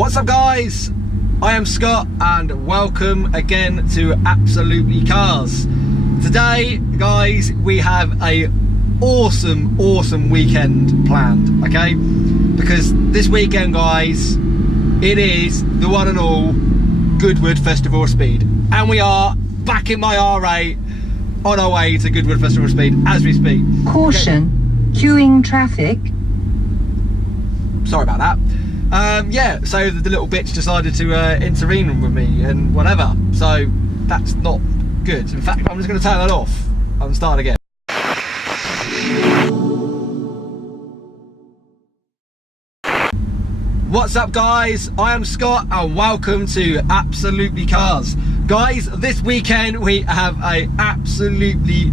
What's up guys, I am Scott and welcome again to Absolutely Cars. Today guys, we have a awesome weekend planned, okay? Because this weekend guys, it is the one and all Goodwood Festival of Speed, and we are back in my R8 on our way to Goodwood Festival of Speed as we speak. Caution, queuing traffic. Sorry about that. Yeah, so the little bitch decided to intervene with me and whatever, so that's not good. In fact, I'm just going to turn that off and start again. What's up guys, I am Scott and welcome to Absolutely Cars. Guys, this weekend we have a absolutely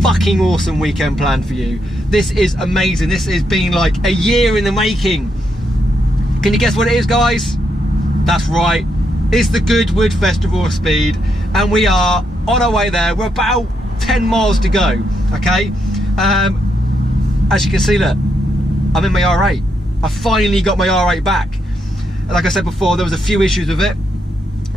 fucking awesome weekend planned for you. This is amazing. This has been like a year in the making. Can you guess what it is guys? That's right, it's the Goodwood Festival of Speed and we are on our way there. We're about 10 miles to go, okay? As you can see, look, I'm in my R8. I finally got my R8 back. Like I said before, there was a few issues with it,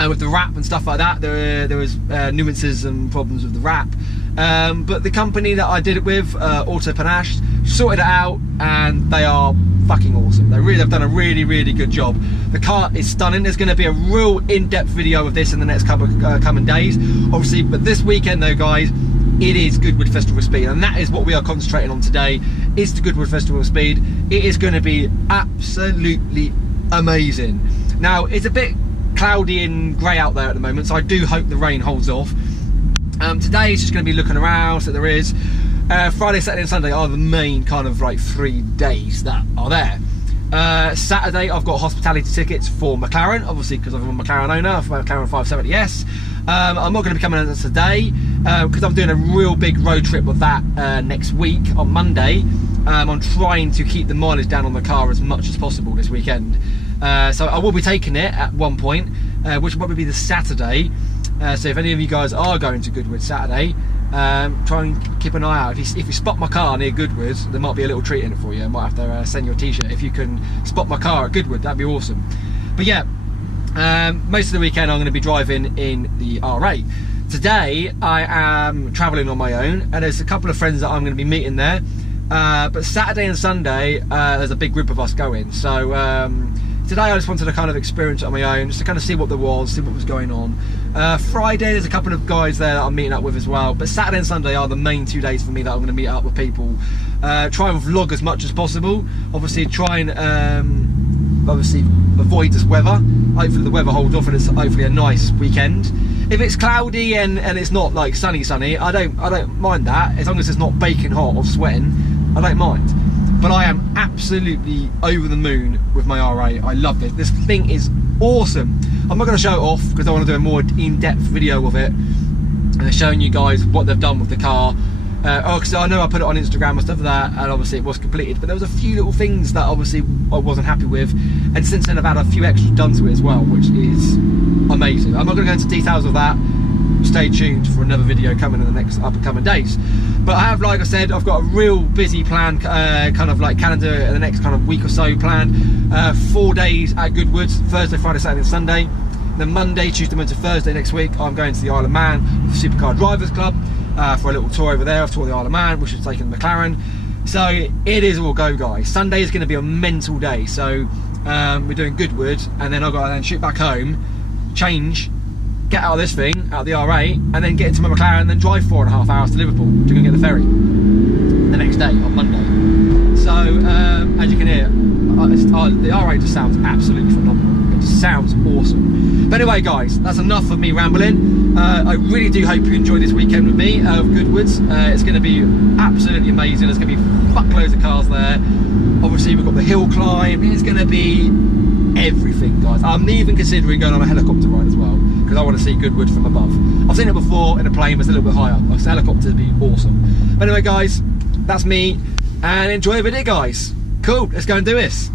with the wrap and stuff like that. There was nuances and problems with the wrap. But the company that I did it with, PANACHE, sorted it out and they are fucking awesome. They really have done a really good job. The car is stunning. There's going to be a real in-depth video of this in the next couple coming days, obviously. But this weekend though guys, it is Goodwood Festival of Speed, and that is what we are concentrating on today, is the Goodwood Festival of Speed. It is going to be absolutely amazing. Now, it's a bit cloudy and grey out there at the moment, so I do hope the rain holds off. Today is just going to be looking around, so there is. Friday, Saturday and Sunday are the main kind of like 3 days that are there. Saturday, I've got hospitality tickets for McLaren, obviously because I'm a McLaren owner, for McLaren 570S. I'm not going to be coming in today because I'm doing a real big road trip with that next week on Monday. I'm trying to keep the mileage down on the car as much as possible this weekend. So I will be taking it at one point, which will probably be the Saturday. So if any of you guys are going to Goodwood Saturday, try and keep an eye out. If you spot my car near Goodwood, there might be a little treat in it for you. I might have to send you a t-shirt if you can spot my car at Goodwood. That'd be awesome. But yeah, most of the weekend I'm going to be driving in the R8. Today I am travelling on my own, and there's a couple of friends that I'm going to be meeting there. But Saturday and Sunday there's a big group of us going. So today I just wanted to kind of experience it on my own, just to kind of see what there was, see what was going on. Friday there's a couple of guys there that I'm meeting up with as well, but Saturday and Sunday are the main 2 days for me that I'm going to meet up with people. Try and vlog as much as possible. Obviously try and obviously avoid this weather. Hopefully the weather holds off and it's hopefully a nice weekend. If it's cloudy and it's not like sunny, I don't mind that, as long as it's not baking hot or sweating. I don't mind. But I am absolutely over the moon with my R8. I love this. This thing is awesome. I'm not going to show it off because I want to do a more in-depth video of it, showing you guys what they've done with the car. Because I know I put it on Instagram and stuff like that, and obviously it was completed, but there was a few little things that obviously I wasn't happy with, and since then I've had a few extras done to it as well, which is amazing. I'm not going to go into details of that. Stay tuned for another video coming in the next up and coming days. But I have, like I said, I've got a real busy plan, kind of like calendar in the next kind of week or so planned. 4 days at Goodwood, Thursday, Friday, Saturday and Sunday. Then Monday, Tuesday, Wednesday, Thursday next week I'm going to the Isle of Man with the Supercar Drivers Club for a little tour over there. I've toured the Isle of Man, which is taking the McLaren. So it is all go guys. Sunday is going to be a mental day, so we're doing Goodwood, and then I've got to then shoot back home, change, get out of this thing, out of the R8, and then get into my McLaren and then drive 4.5 hours to Liverpool to go and get the ferry the next day on Monday. So as you can hear, the R8 just sounds absolutely phenomenal. It just sounds awesome. But anyway guys, that's enough of me rambling. I really do hope you enjoy this weekend with me of Goodwoods. It's going to be absolutely amazing. There's going to be fuckloads of cars there. Obviously we've got the hill climb. It's going to be everything guys. I'm even considering going on a helicopter ride as well, because I want to see Goodwood from above. I've seen it before in a plane, but it's a little bit higher. Like, so helicopters would be awesome. But anyway guys, that's me, and enjoy the video guys. Cool, let's go and do this.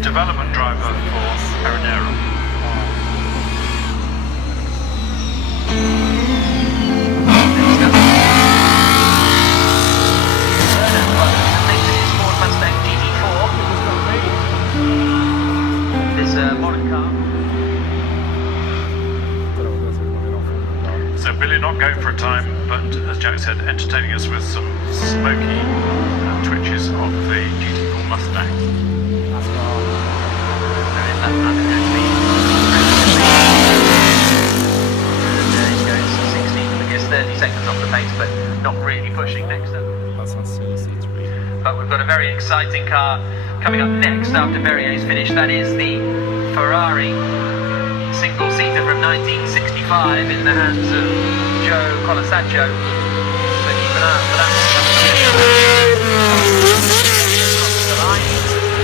Development driver for PANACHE. So Billy not going for a time, but as Jack said, entertaining us with some smoky twitches of the GT4 Mustang. He goes 16 because 30 seconds off the pace, but not really pushing next up. But we've got a very exciting car coming up next after Berrier's finish. That is the Ferrari single-seater from 1965 in the hands of Joe Colasaccio. So keep an eye out for that.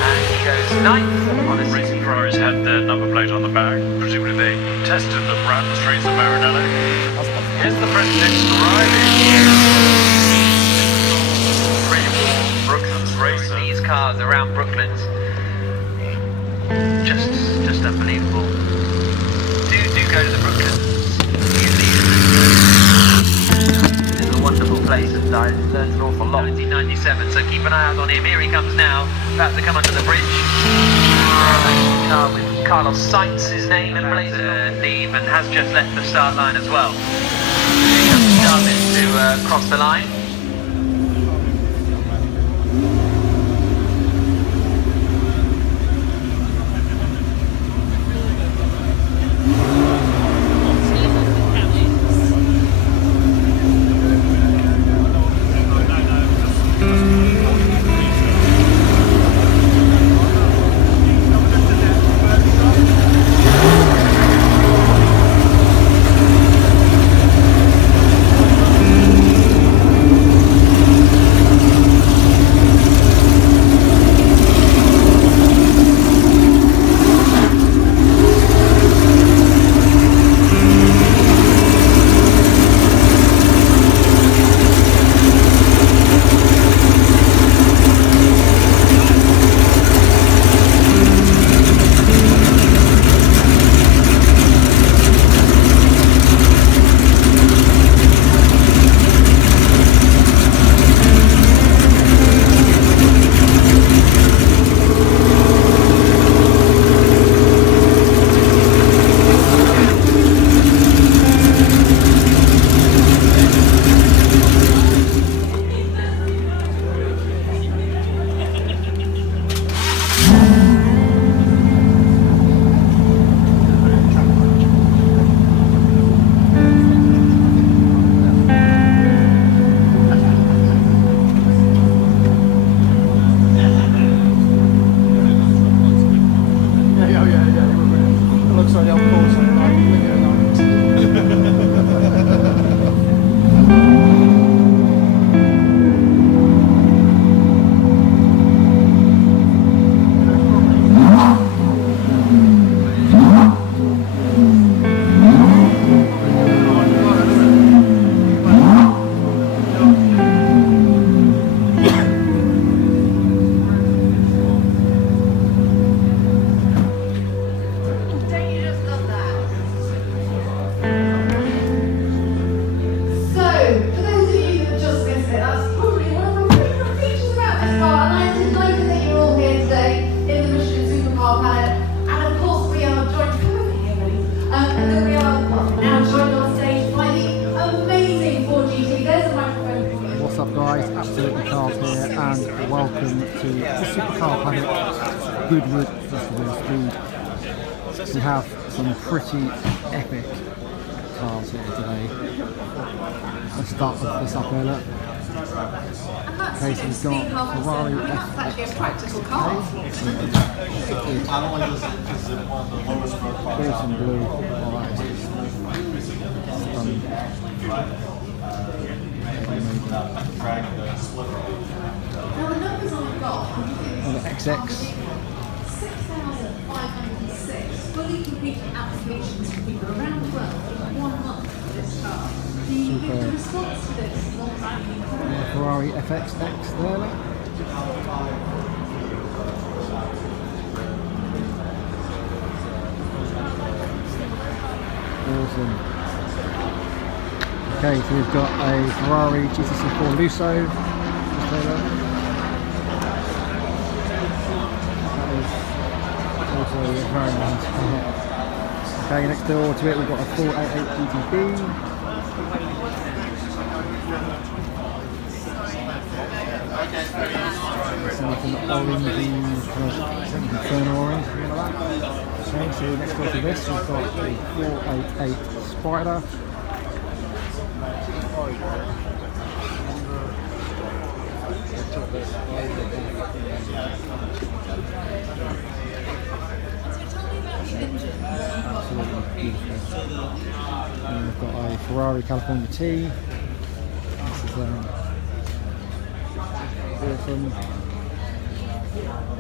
And he goes 9th on a Racing Ferraris had their number plate on the back. Presumably they tested them around the streets of Maranello. Here's the French driving. Brooklands racer. These cars around Brooklands, just unbelievable. Do go to the Brooklands. It's a wonderful place, and I learned an awful lot. 1997, so keep an eye out on him. Here he comes now, about to come under the bridge. Car with Carlos Sainz, his name, and leave, and has just left the start line as well. Here comes Jarvis to cross the line. guys, Absolutely Cars here, and welcome to the Supercar Panic Goodwood Festival Speed. We have some pretty epic cars here today. Let's start with this up here, look. Okay, so we've got Ferrari FX. Awesome blue. Alright. And the XX. 6,506 fully completed applications from people around the world in 1 month for this car. The response to this is long time. Ferrari FXX there. Look. Awesome. Okay, so we've got a Ferrari GTC4 Lusso. Just there, look. That is also very nice. Okay, next door to it we've got a 488 GTB. It's like an orangey, kind of inferno orange, something like that. Okay, so next door to this we've got a 488 Spider. Absolutely beautiful. And we've got a Ferrari California T. This is awesome.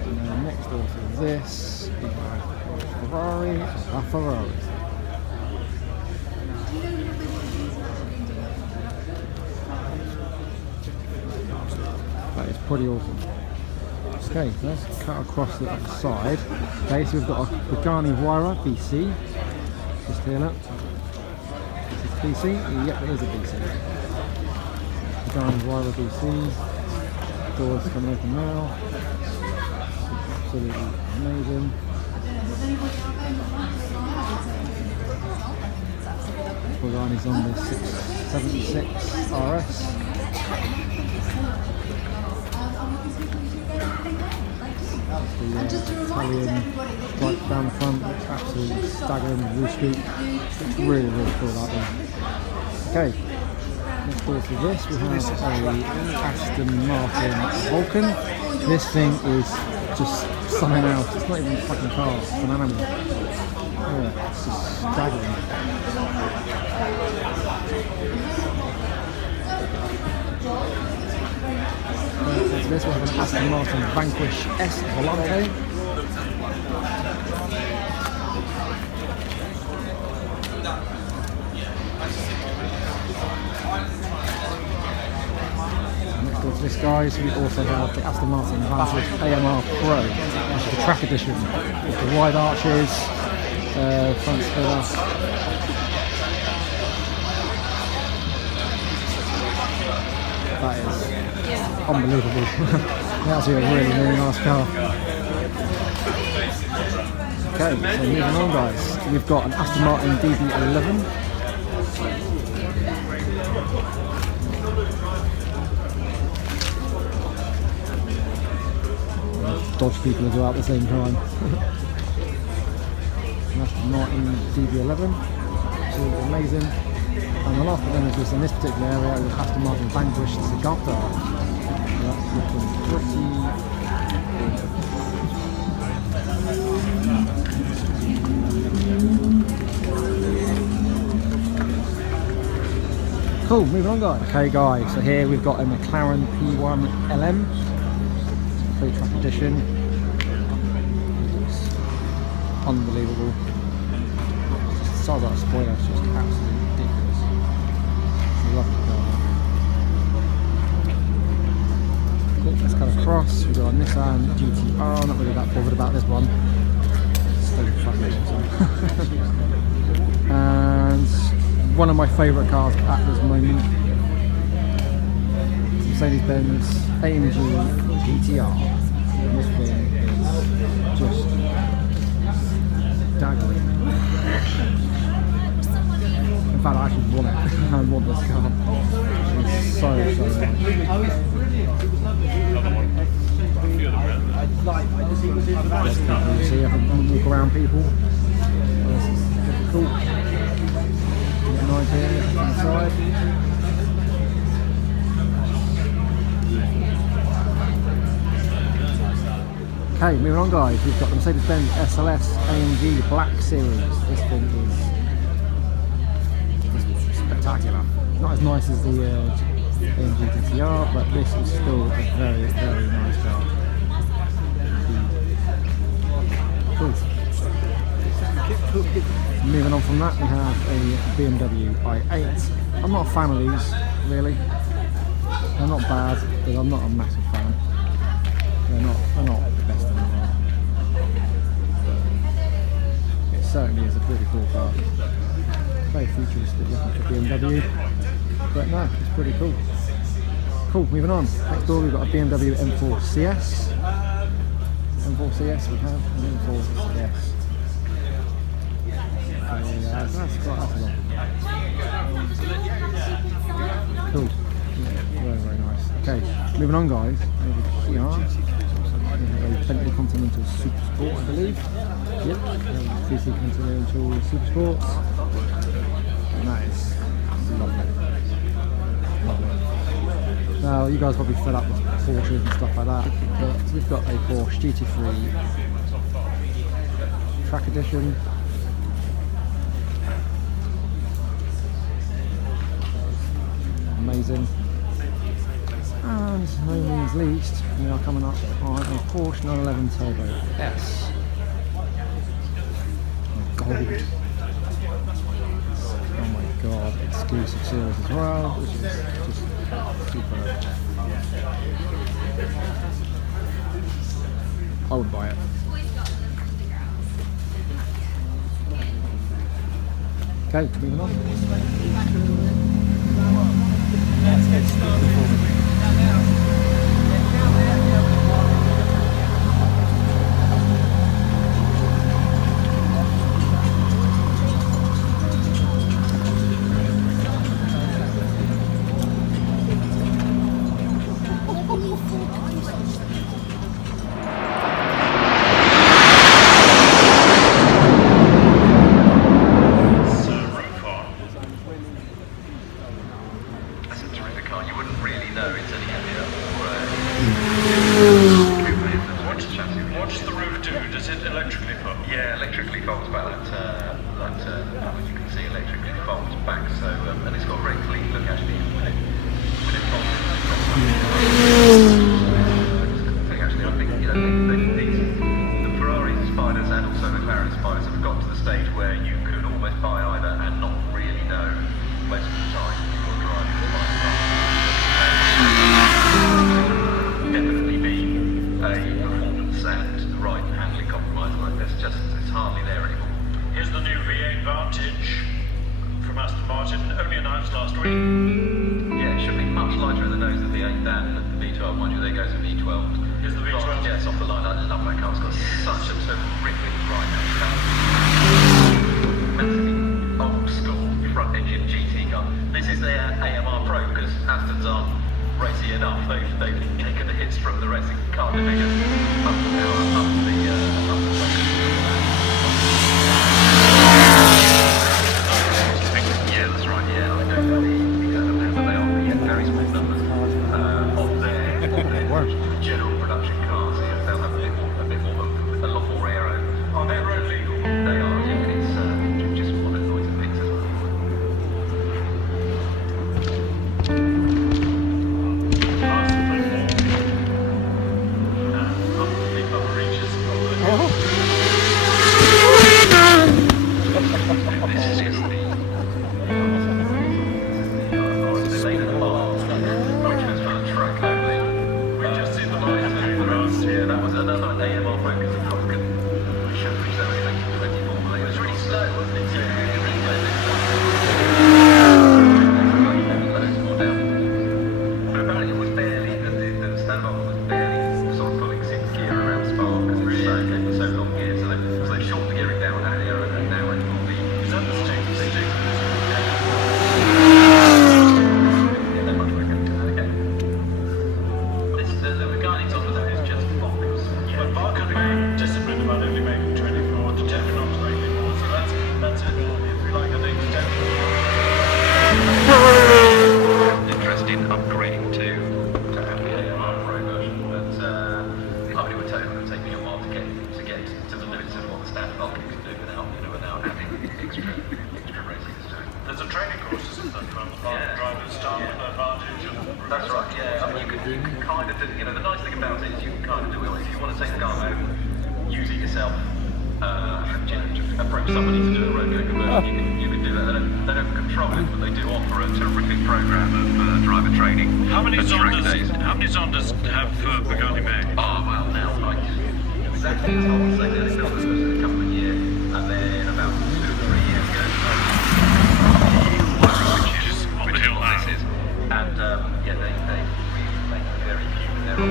And then next door to this, we have Ferrari, a Ferrari. That is pretty awesome. Okay, so let's cut across the other side. Okay, so we've got a Pagani Huayra BC. Just here, look. Is this BC? Yep, it is a BC. Pagani Huayra BC. Doors coming open now. Absolutely amazing. Pagani's on the 676 RS. The Italian stripe down the front looks absolutely staggering, roof scoop. It's really, really cool that one. Okay, next door to this we have a Aston Martin Vulcan. This thing is just something else. It's not even a fucking car, it's an animal. Yeah, it's just staggering. So this we have an Aston Martin Vanquish S Volante. Next door to this, guys, we also have the Aston Martin Vanquish AMR Pro, which is the track edition with the wide arches, front spoiler. That is unbelievable. That's a really, really nice car. Okay, so moving on, guys. We've got an Aston Martin DB11. Dodge people as well at the same time. An Aston Martin DB11. Absolutely amazing. And the last but then is just in this particular area with Aston Martin Vanquish Segato. That's looking pretty good. Cool, moving on, guys. Okay, guys, so here we've got a McLaren P1 LM. Free track edition. It's unbelievable. The size of that spoiler is just absolutely ridiculous. It's a lovely car. Cool, let's cut across. We've got a Nissan GTR. Not really that bothered about this one. So fucking awesome. And one of my favourite cars at this moment. Mercedes-Benz AMG GTR. And this thing is just daggering. In fact, I actually want it. I want this car. It's so nice. You see, I can walk around people. This is cool. Get an idea inside. Okay, moving on guys, we've got the Mercedes-Benz SLS AMG Black Series. This thing is spectacular. Not as nice as the AMG GTR, but this is still a very, very nice car. Cool. Moving on from that, we have a BMW i8. I'm not a fan of these, really. They're not bad, but I'm not a massive fan. They're not the best in the world. It certainly is a pretty cool car. Very futuristic looking for BMW, but no, it's pretty cool. Cool, moving on. Next door we've got a BMW M4 CS. M4 CS we have, an M4 CS. That's a lot. Cool. Very, very nice. Okay, moving on guys. We have a Bentley Continental Super Sport, I believe. Yep, VC Continental Super Sports. And that is lovely. Lovely. Now, you guys are probably fed up with Porsches and stuff like that, but we've got a Porsche GT3 Track Edition. Amazing. And no means least, we are coming up on a Porsche 911 Turbo S. Gold. Oh my god, exclusive series as well, which is just superb. I would buy it. Okay, moving on. Yeah, I mean, you can kind of do, you know, the nice thing about it is you can kind of do it. If you want to take the car home, use it yourself, approach somebody to do a road conversion, you can do that. They don't control it, but they do offer a terrific program of driver training. How many Zondas have Bugatti made? Oh, well, now, like, exactly as I was saying, they built this a couple of years, and then about 2 or 3 years ago, Which is on the hill now. and yeah, they really make very few, and they're all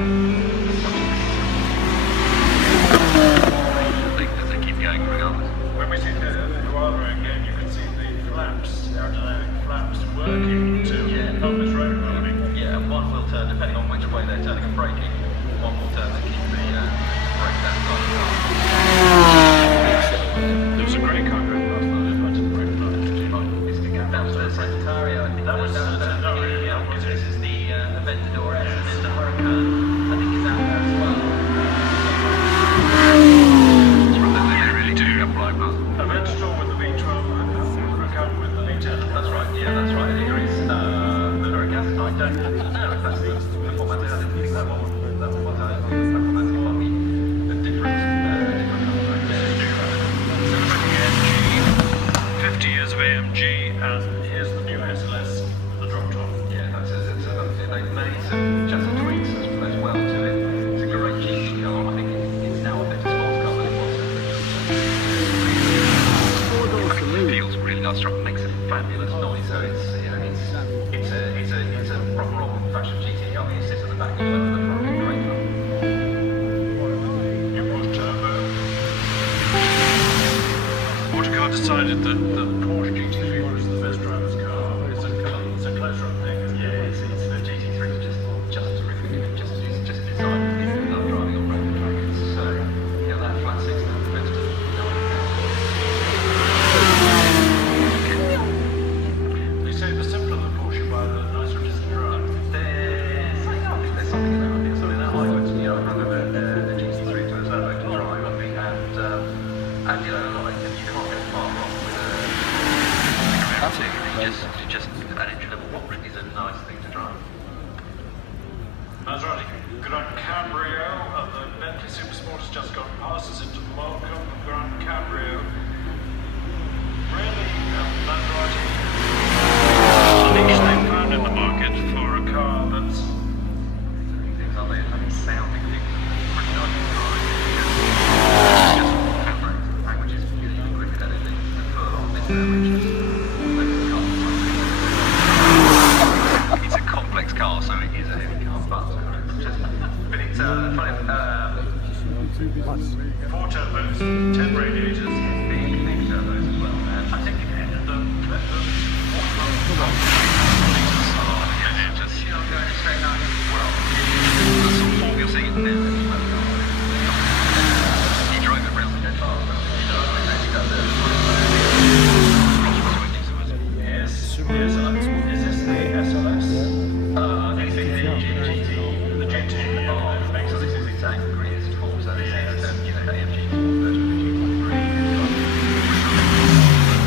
they keep going regardless. When we see the Guava again, you can see the flaps, aerodynamic flaps working to help this road rolling. Yeah, and one will turn, depending on which way they're turning and braking, one will turn to keep the brake down side of the car. There was a grey car going past that. I didn't recognise it. That was the Secretario, I think. That was the Secretario, yeah, because this is the Aventador S, and then the Hurricane, I think is out there as well. They really do have right bus. Aventador with the V12, Hurricane with the V10. That's right, yeah, that's right. And here is the Hurricane. I don't know if that's the format. I didn't think that one was that format. It might be a different AMG, 50 years of AMG, and here's the new SLS, the drop top. Yeah, that's they've made some just tweaks as well to it. It's a great GT car. I think it's now a better sports car than it was. It feels really nice. Truck makes a fabulous noise. So it's it's a proper old-fashioned GT car. It sits at the back of the front. Great car. Goodwood turbo. Autocar decided that the Porsche GT3 was the best driver's car. It's a close-run thing. Yeah, it's the GT3 is just terrific. It's just designed if you love driving on road track. It's yeah, that flat six now, the best. They say the simpler the Porsche, by the nicer it is to drive. I think there's something about it. Something that I would, you know, I remember the GT3 to a turbo to drive, I think, and you know, like, you can't go far wrong with just an entry-level Porsche is a nice thing to drive. Maserati Grand Cabrio, the Bentley Supersport has just gone past us into Malcolm Grand Cabrio. Really, Maserati, a niche they found in the market for a car that's Things are there, having sounding things, pretty nice to drive. Just fabric, languages, you know, quicker than anything. The furlong, it's a complex car, so it is a heavy car, but it's funny. 4 turbos, 10 radiators. Big turbos as well. I think just, you know, going straight down well. The sort of form you're seeing now. He drove it round the car. Yes, the SLS. Is this the SLS? Anything the GT makes so this is exact greatest form. So this is you know, AMG version of the GT3.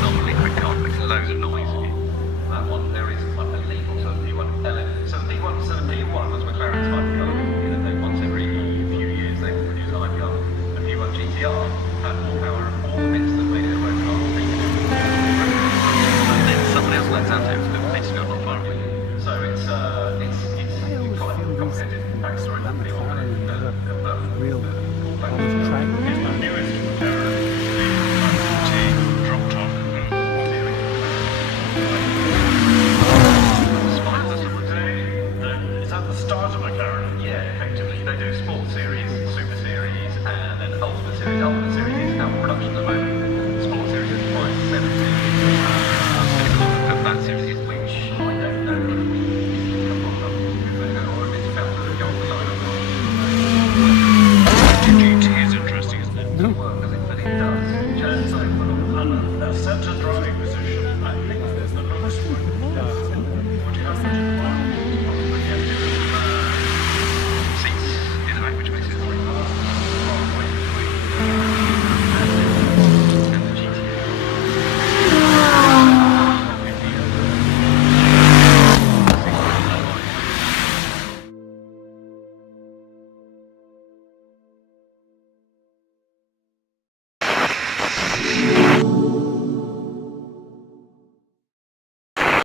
Not a liquid car, but makes loads of noise. That one there is, I believe, also a P1 LM. So the P1 was McLaren's hypercar. You know, they once every few years they will produce a hypercar. The P1 GTR had more power and all the bits that made it a road car. And then somebody else lets out it, but it's still not far away. So it's quite a complicated backstory. That P1 real track. It's the newest MCLAREN drop top. Is that the start of McLaren? Yeah, effectively. They do Sport Series, Super Series, and then Ultimate